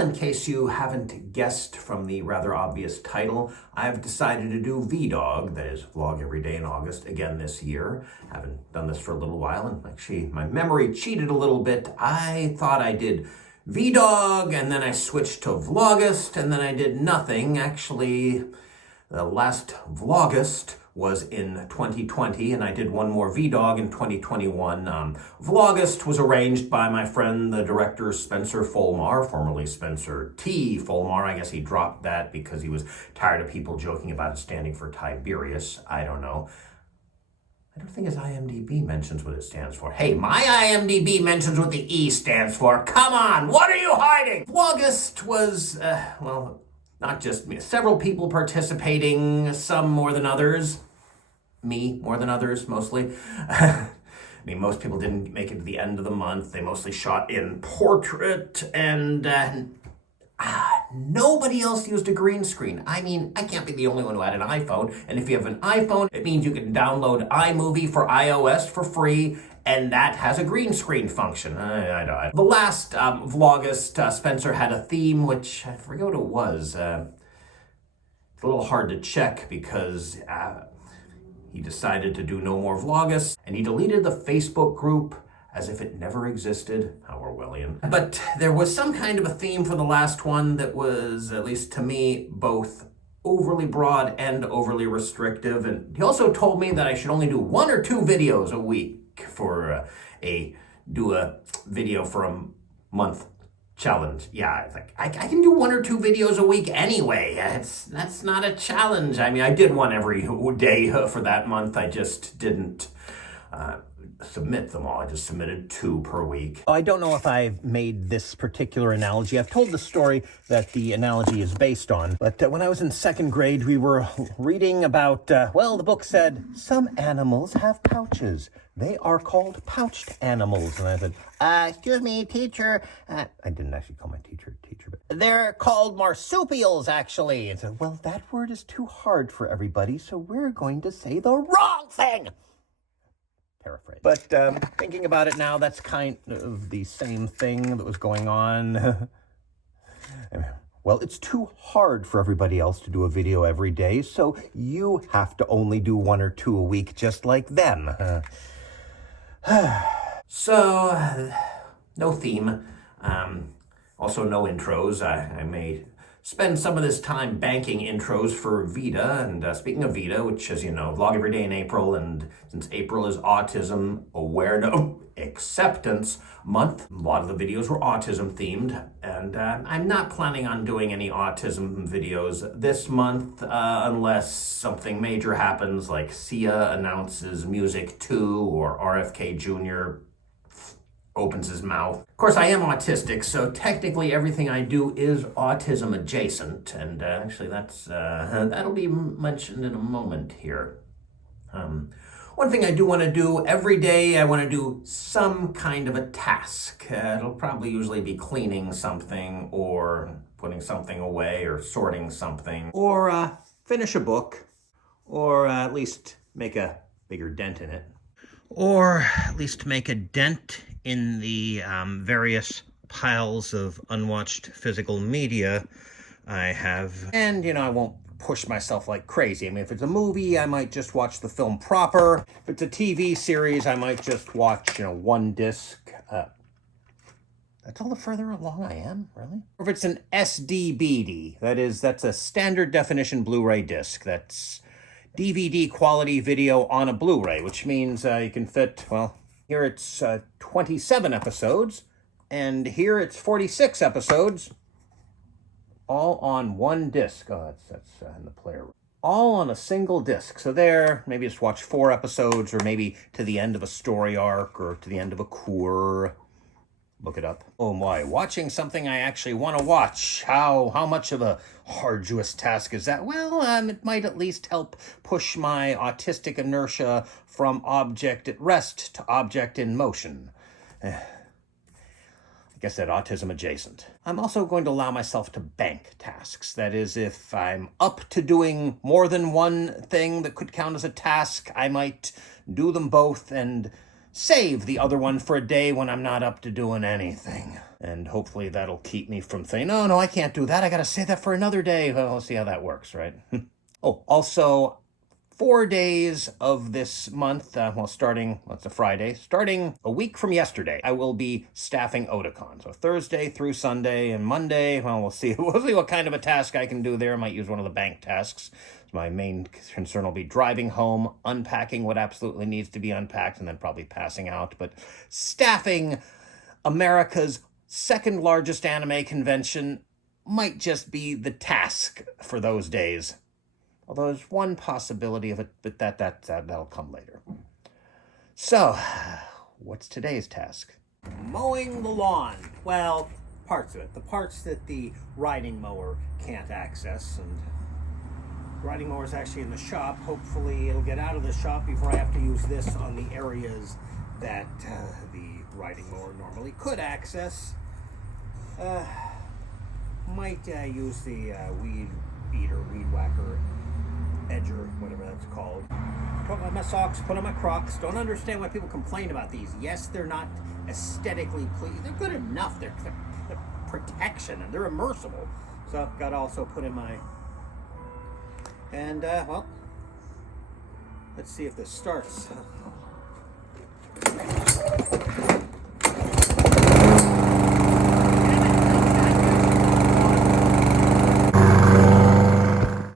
Well, in case you haven't guessed from the rather obvious title, I've decided to do VEDAug, that is, Vlog Every Day in August, again this year. Haven't done this for a little while, and actually my memory cheated a little bit. I thought I did VEDAug, and then I switched to Vlogust, and then I did nothing. Actually, the last Vlogust was in 2020, and I did one more VEDAug in 2021. Vlogust was arranged by my friend, the director Spencer Fulmar, formerly Spencer T. Fulmar. I guess he dropped that because he was tired of people joking about it standing for Tiberius. I don't know. I don't think his IMDb mentions what it stands for. Hey, my IMDb mentions what the E stands for. Come on, what are you hiding? Vlogust was, well, not just me. Several people participating, some more than others. Me more than others, mostly. I mean, most people didn't make it to the end of the month. They mostly shot in portrait, and nobody else used a green screen. I mean, I can't be the only one who had an iPhone, and if you have an iPhone, it means you can download iMovie for iOS for free, and that has a green screen function. The last Vlogust, Spencer had a theme, which I forget what it was. It's a little hard to check because he decided to do no more Vlogust, and he deleted the Facebook group as if it never existed. How Orwellian. But there was some kind of a theme for the last one that was, at least to me, both overly broad and overly restrictive. And he also told me that I should only do 1 or 2 videos a week for do a video for a month challenge. Yeah, it's like I can do 1 or 2 videos a week anyway. That's not a challenge. I mean, I did one every day for that month. I just didn't submit them all. I just submitted 2 per week. I don't know if I've made this particular analogy. I've told the story that the analogy is based on, but when I was in 2nd grade, we were reading about, well, the book said, some animals have pouches. They are called pouched animals. And I said, excuse me, teacher. I didn't actually call my teacher, but they're called marsupials, actually. And said, well, that word is too hard for everybody, so we're going to say the wrong thing. Paraphrase. But thinking about it now, that's kind of the same thing that was going on. Well, it's too hard for everybody else to do a video every day, so you have to only do 1 or 2 a week, just like them. So, no theme. Also, no intros. I may spend some of this time banking intros for VEDA, and speaking of VEDA, which, as you know, Vlog Every Day in April, and since April is Autism Acceptance Month, a lot of the videos were autism themed, and I'm not planning on doing any autism videos this month unless something major happens, like Sia announces Music 2, or RFK Jr. opens his mouth. Of course, I am autistic, so technically everything I do is autism adjacent, and actually that'll be mentioned in a moment here. One thing I do want to do every day, I want to do some kind of a task. It'll probably usually be cleaning something, or putting something away, or sorting something, or finish a book, or at least make a bigger dent in it. Or at least make a dent in the various piles of unwatched physical media I have. And, you know, I won't push myself like crazy. I mean, if it's a movie, I might just watch the film proper. If it's a TV series, I might just watch, 1 disc. That's all the further along I am, really? Or if it's an SDBD, that's a standard definition Blu-ray disc. That's DVD quality video on a Blu-ray, which means you can fit, well, here it's 27 episodes, and here it's 46 episodes, all on 1 disc. Oh, that's in the player. All on a single disc. So there, maybe just watch 4 episodes, or maybe to the end of a story arc, or to the end of a cour. Look it up. Oh my, watching something I actually want to watch. How much of a arduous task is that? Well, it might at least help push my autistic inertia from object at rest to object in motion. I guess that autism adjacent. I'm also going to allow myself to bank tasks. That is, if I'm up to doing more than 1 thing that could count as a task, I might do them both and save the other one for a day when I'm not up to doing anything. And hopefully that'll keep me from saying, no, I can't do that. I got to save that for another day. Well, we'll see how that works, right? Oh, also, 4 days of this month, it's a Friday, starting a week from yesterday, I will be staffing Otakon. So Thursday through Sunday and Monday, well, we'll see what kind of a task I can do there. I might use one of the bank tasks. My main concern will be driving home, unpacking what absolutely needs to be unpacked, and then probably passing out. But staffing America's second largest anime convention might just be the task for those days. Although there's one possibility of it, but that'll come later. So, what's today's task? Mowing the lawn. Well, parts of it. The parts that the riding mower can't access. And the riding mower is actually in the shop. Hopefully it'll get out of the shop before I have to use this on the areas that the riding mower normally could access. Might use the weed whacker, edger, whatever that's called. Put on my socks, put on my Crocs. Don't understand why people complain about these. Yes, they're not aesthetically pleasing. They're good enough. They're protection and they're immersible. So I've got to also put in my... And, well, let's see if this starts.